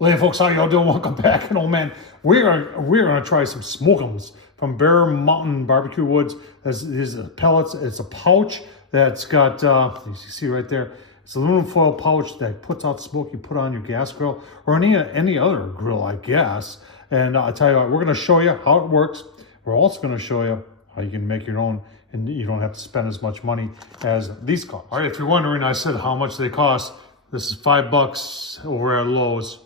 Well, hey folks, how y'all doing? Welcome back. And oh man, we're gonna try some smoke'ems from Bear Mountain Barbecue Woods. These are pellets. It's a pouch that's got you see right there. It's an aluminum foil pouch that puts out smoke you put on your gas grill or any other grill, I guess. And I'll tell you what, we're gonna show you how it works. We're also gonna show you how you can make your own, and you don't have to spend as much money as these cost. All right, if you're wondering, I said how much they cost. This is $5 over at Lowe's.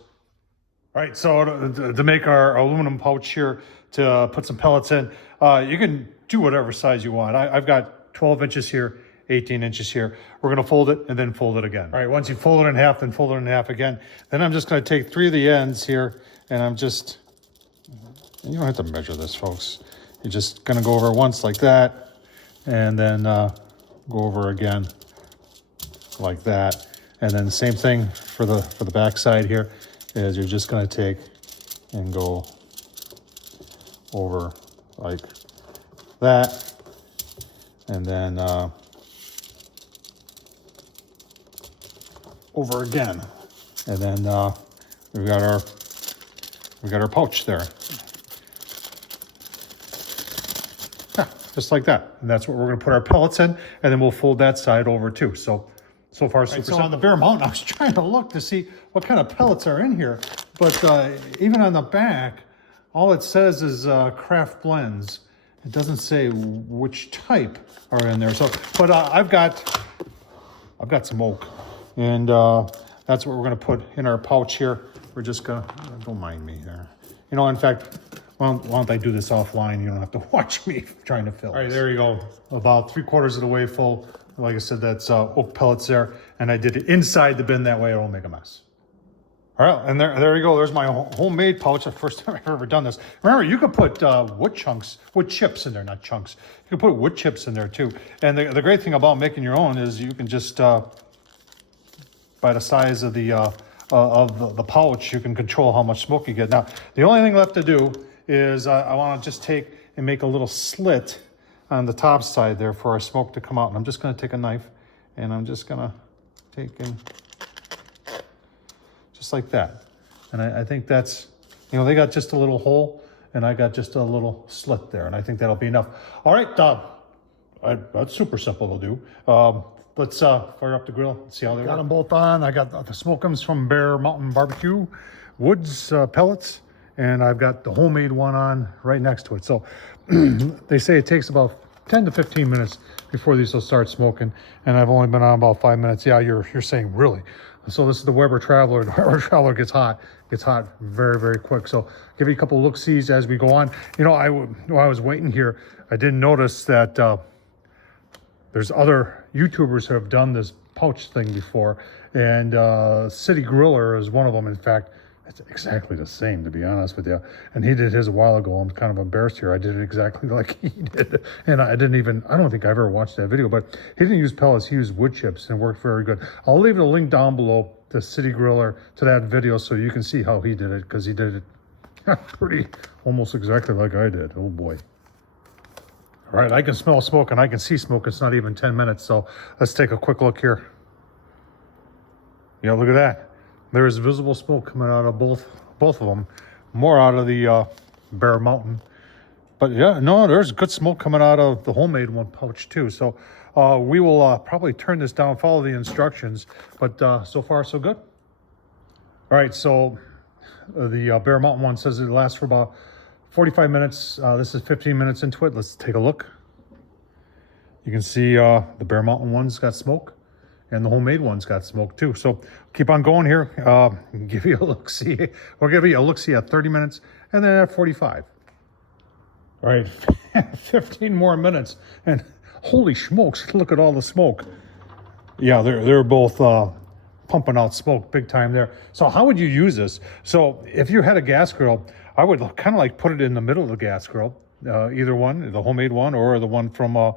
All right, so to make our aluminum pouch here, to put some pellets in, you can do whatever size you want. I've got 12 inches here, 18 inches here. We're gonna fold it and then fold it again. All right, once you fold it in half, then fold it in half again. Then I'm just gonna take 3 of the ends here, and I'm just, you don't have to measure this, folks. You're just gonna go over once like that, and then go over again like that. And then the same thing for the back side here. Is you're just going to take and go over like that, and then over again, and then we got our pouch there, just like that. And that's what we're going to put our pellets in, and then we'll fold that side over too. So far, super simple. On the Bear Mountain, I was trying to look to see what kind of pellets are in here, but even on the back, all it says is craft blends. It doesn't say which type are in there. So, but I've got some oak, and that's what we're gonna put in our pouch here. We're just gonna, don't mind me there. You know, in fact, why don't I do this offline? You don't have to watch me trying to fill. All right, there you go. About 3/4 of the way full. Like I said, that's oak pellets there, and I did it inside the bin, that way it won't make a mess. All right, and there you go. There's my homemade pouch. The first time I've ever done this. Remember, you could put wood chips in there, not chunks. You can put wood chips in there too. And the great thing about making your own is you can just, by the size of the pouch, you can control how much smoke you get. Now, the only thing left to do is I want to just take and make a little slit on the top side there for our smoke to come out. And I'm just going to take a knife, and I'm just going to take in just like that. And I think that's, you know, they got just a little hole, and I got just a little slit there, and I think that'll be enough. All right, that's super simple to do. Let's fire up the grill and see how they work. Got them both on. I got the smoke'ems from Bear Mountain Barbecue Woods pellets, and I've got the homemade one on right next to it. So they say it takes about 10 to 15 minutes before these will start smoking, and I've only been on about 5 minutes. Yeah, you're saying really? So this is the Weber Traveler. The Weber Traveler gets hot very, very quick. So give you a couple look-sees as we go on. You know, while I was waiting here, I didn't notice that there's other YouTubers who have done this pouch thing before, and City Griller is one of them. In fact, it's exactly the same, to be honest with you. And he did his a while ago. I'm kind of embarrassed here. I did it exactly like he did. And I don't think I ever watched that video, but he didn't use pellets. He used wood chips, and it worked very good. I'll leave a link down below to City Griller, to that video, so you can see how he did it, because he did it pretty, almost exactly like I did. Oh boy. All right, I can smell smoke and I can see smoke. It's not even 10 minutes. So let's take a quick look here. Yeah, look at that. There is visible smoke coming out of both of them, more out of the Bear Mountain. But yeah, no, there's good smoke coming out of the homemade one pouch too. So we will probably turn this down, follow the instructions, but so far so good. All right, so the Bear Mountain one says it lasts for about 45 minutes. This is 15 minutes into it. Let's take a look. You can see the Bear Mountain one's got smoke, and the homemade one's got smoke too. So keep on going here. Give you a look-see. We'll give you a look-see at 30 minutes, and then at 45. All right, 15 more minutes, and holy smokes, look at all the smoke. Yeah, they're both pumping out smoke big time there. So how would you use this? So if you had a gas grill, I would kind of like put it in the middle of the gas grill, either one, the homemade one or the one from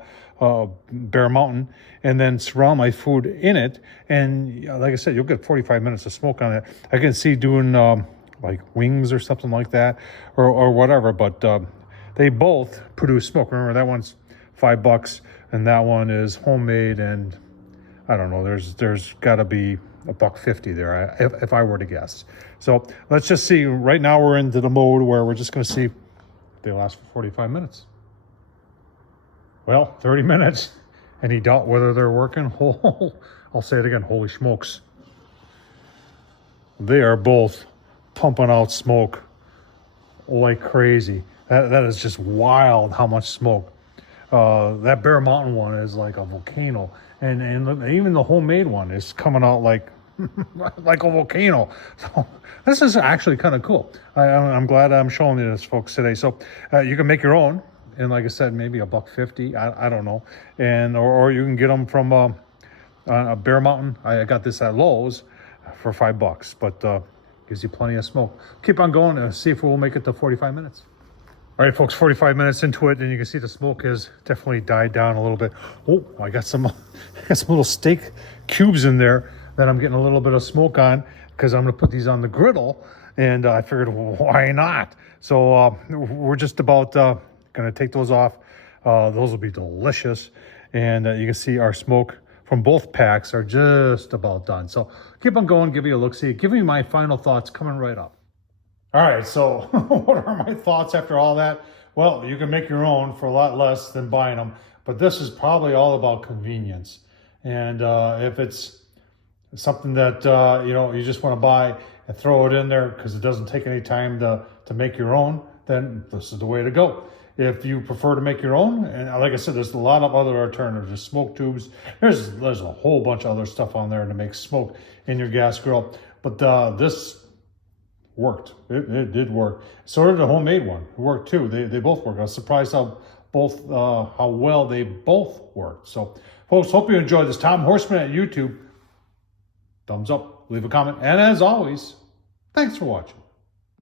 Bear Mountain, and then surround my food in it. And like I said, you'll get 45 minutes of smoke on it. I can see doing like wings or something like that, or whatever, but they both produce smoke. Remember, that one's $5 and that one is homemade, and I don't know, there's got to be $1.50 there, if I were to guess. So let's just see. Right now we're into the mode where we're just going to see if they last for 45 minutes. Well, 30 minutes. Any doubt whether they're working? I'll say it again. Holy smokes. They are both pumping out smoke like crazy. That is just wild how much smoke. That Bear Mountain one is like a volcano. And even the homemade one is coming out like like a volcano. So this is actually kind of cool. I'm glad I'm showing you this, folks, today. So you can make your own. And like I said, maybe $1.50. I don't know. And or you can get them from a Bear Mountain. I got this at Lowe's for $5, but gives you plenty of smoke. Keep on going and see if we'll make it to 45 minutes. All right, folks, 45 minutes into it, and you can see the smoke has definitely died down a little bit. Oh, I got some little steak cubes in there that I'm getting a little bit of smoke on because I'm going to put these on the griddle, and I figured, well, why not? So we're just about going to take those off. Those will be delicious, and you can see our smoke from both packs are just about done. So keep on going, give you a look-see. Give me my final thoughts coming right up. All right, so what are my thoughts after all that? Well, you can make your own for a lot less than buying them, but this is probably all about convenience. And if it's something that you just want to buy and throw it in there because it doesn't take any time to make your own, then this is the way to go. If you prefer to make your own, and like I said, there's a lot of other alternatives. There's smoke tubes. There's a whole bunch of other stuff on there to make smoke in your gas grill. But this worked. It did work. So did the homemade one. It worked too. They both work. I was surprised how well they both worked. So, folks, hope you enjoyed this. Tom Horsman at YouTube. Thumbs up. Leave a comment. And as always, thanks for watching.